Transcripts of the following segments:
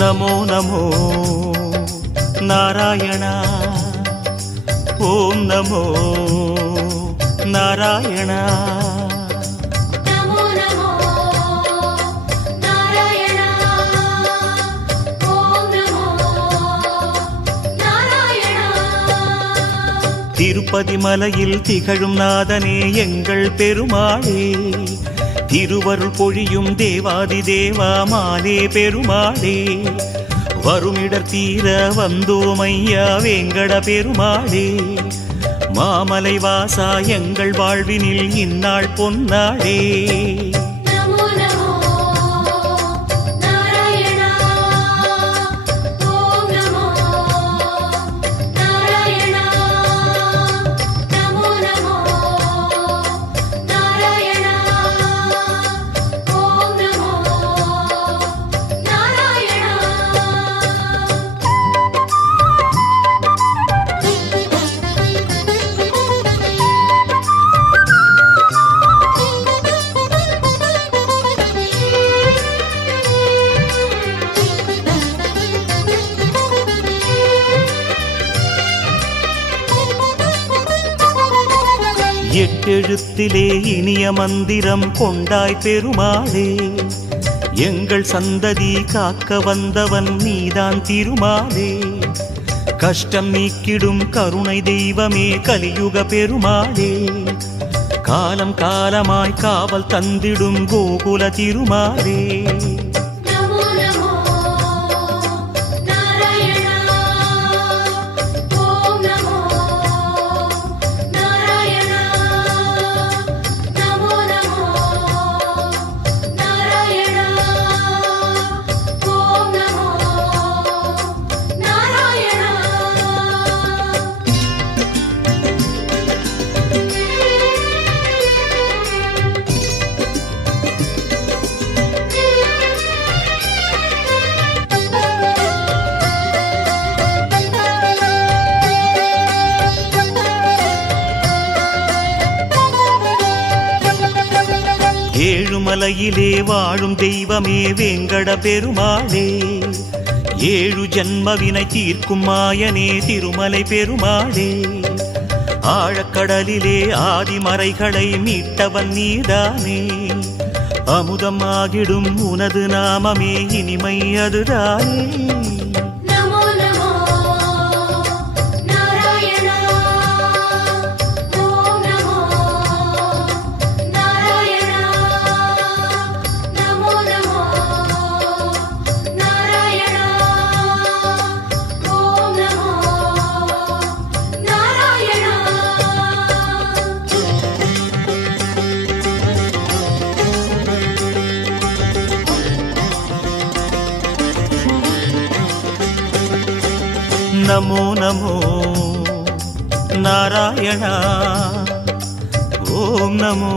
नमो नमो नारायणा ओम नमो नारायणा नमो नमो नारायणा ओम नमो नारायणा திருப்பதி மலையில் திகழும் நாதனே எங்கள் பெருமாளே திருவருள் பொழியும் தேவாதி தேவா மாலே பெருமாளே வருமிடர் தீர வந்தோமையா வேங்கட பெருமாளே மாமலை வாசா எங்கள் வாழ்வினில் இந்நாள் பொன்னாளே नमो नमो नारायणा ओम नमो नारायणा नमो नमो नारायणा ओम नमो नारायणा எட்டெழுத்திலே இனிய மந்திரம் கொண்டாய் பெருமாளே எங்கள் சந்ததி காக்க வந்தவன் நீதான் திருமாலே கஷ்டம் நீக்கிடும் கருணை தெய்வமே கலியுக பெருமாளே காலம் காலமாய் காவல் தந்திடும் கோகுல திருமாலே नमो नमो नारायणा ओम नमो नारायणा नमो नमो नारायणा ओम नमो नारायणा ஏழுமலையிலே வாழும் தெய்வமே வேங்கட பெருமாளே ஏழு ஜன்மவினை தீர்க்கும் மாயனே திருமலை பெருமாளே ஆழக்கடலிலே ஆதிமறைகளை மீட்டவன் நீதானே அமுதம் ஆகிடும் உனது நாமமே இனிமை அதுதானே नमो नमो नारायणा ओम नमो नारायणा नमो नमो नारायणा ओम नमो नारायणा नमो नमो नारायणा ओम नमो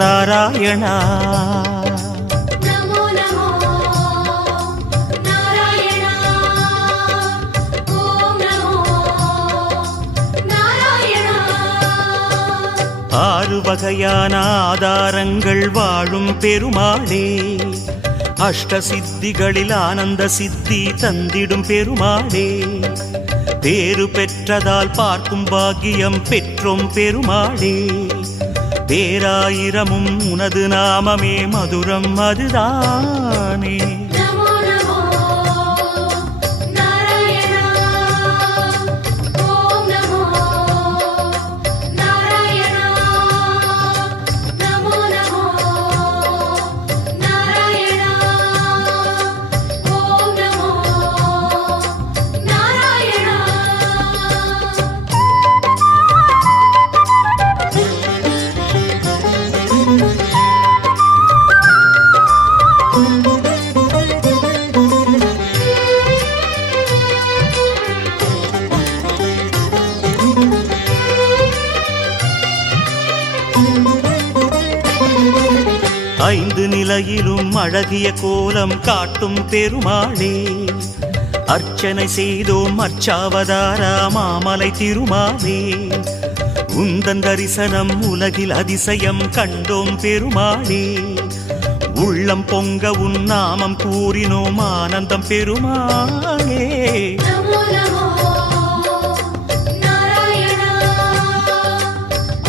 नारायणा नमो नमो नारायणा ओम नमो नारायणा ஆறு வகையான ஆதாரங்கள் வாழும் பெருமாளே அஷ்ட சித்திகளில் ஆனந்த சித்தி தந்திடும் பெருமாளே பேரு பெற்றதால் பார்க்கும் பாக்கியம் பெற்றோம் பெருமாளே பேராயிரமும் உனது நாமமே மதுரம் அதுதானே नमो नमो नारायणा ओम नमो नारायणा नमो नमो नारायणा ओम नमो नारायणा ஐந்து நிலையிலும் அழகிய கோலம் காட்டும் பெருமாளே அர்ச்சனை செய்தோம் அர்ச்சாவதாரா மாமலை திருமாலே உந்தன் தரிசனம் உலகில் அதிசயம் கண்டோம் பெருமாளே உள்ளம் பொங்க உன் நாமம் கூறினோம் ஆனந்தம் பெருமாளே. நமோ நமோ நாராயணா.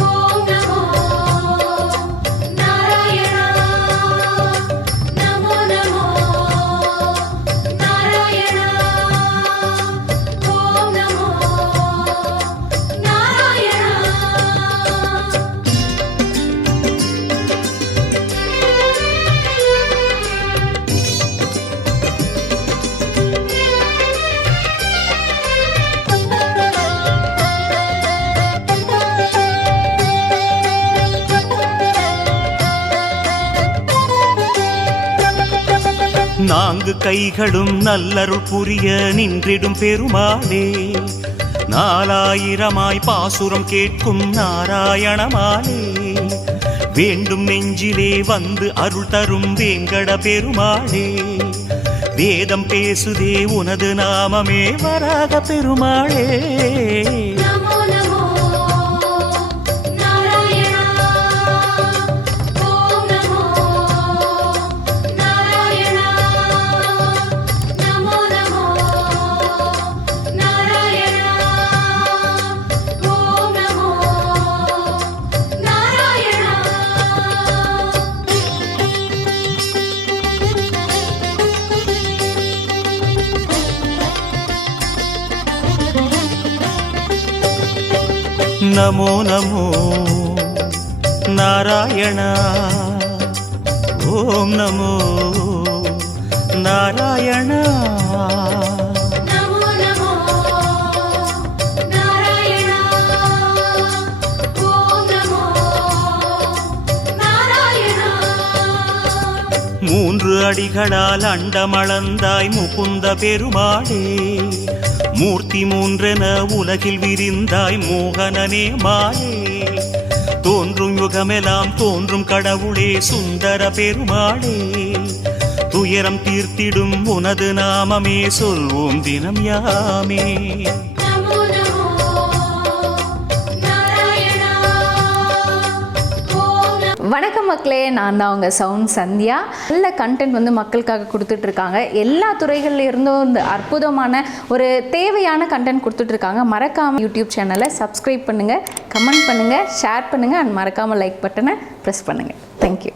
ஓம் நமோ நாராயணா. நமோ நமோ நாராயணா. ஓம் நமோ நாராயணா. நான்கு கைகளும் நல்லருள் புரிய நின்றிடும் பெருமாளே. நாலாயிரமாய் பாசுரம் கேட்கும் நாராயணமாலே. வேண்டும் நெஞ்சிலே வந்து அருள் தரும் வேங்கட பெருமாளே. வேதம் பேசுதே உனது நாமமே வராக பெருமாளே. நமோ நமோ நாராயணா. ஓம் நமோ நாராயணா. நமோ நமோ நாராயணா. ஓம் நமோ நாராயணா. நமோ நமோ நாராயணா. ஓம் நமோ நாராயணா. நமோ நமோ நாராயணா. ஓம் நமோ நாராயணா. மூன்று அடிகளால் அண்டமளந்தாய் முகுந்த பெருமாளே. மூர்த்தி மூன்றென உலகில் விரிந்தாய் மோகனனே மாலே. தோன்றும் யுகமெல்லாம் தோன்றும் கடவுளே சுந்தர பெருமாளே. துயரம் தீர்த்திடும் உனது நாமமே சொல்வோம் தினம் யாமே. நமோ நமோ நாராயணா. ஓம் வணக்கம் மக்களே, நான் தான் உங்கள் சவுண்ட் சந்தியா. நல்ல கண்டென்ட் வந்து மக்களுக்காக கொடுத்துட்ருக்காங்க. எல்லா துறைகள்ல இருந்தும் இந்த அற்புதமான ஒரு தேவையான கண்டென்ட் கொடுத்துட்ருக்காங்க. மறக்காமல் யூடியூப் சேனலை சப்ஸ்கிரைப் பண்ணுங்கள், கமெண்ட் பண்ணுங்கள், ஷேர் பண்ணுங்கள் அண்ட் மறக்காமல் லைக் பட்டனை ப்ரெஸ் பண்ணுங்கள். தேங்க்யூ.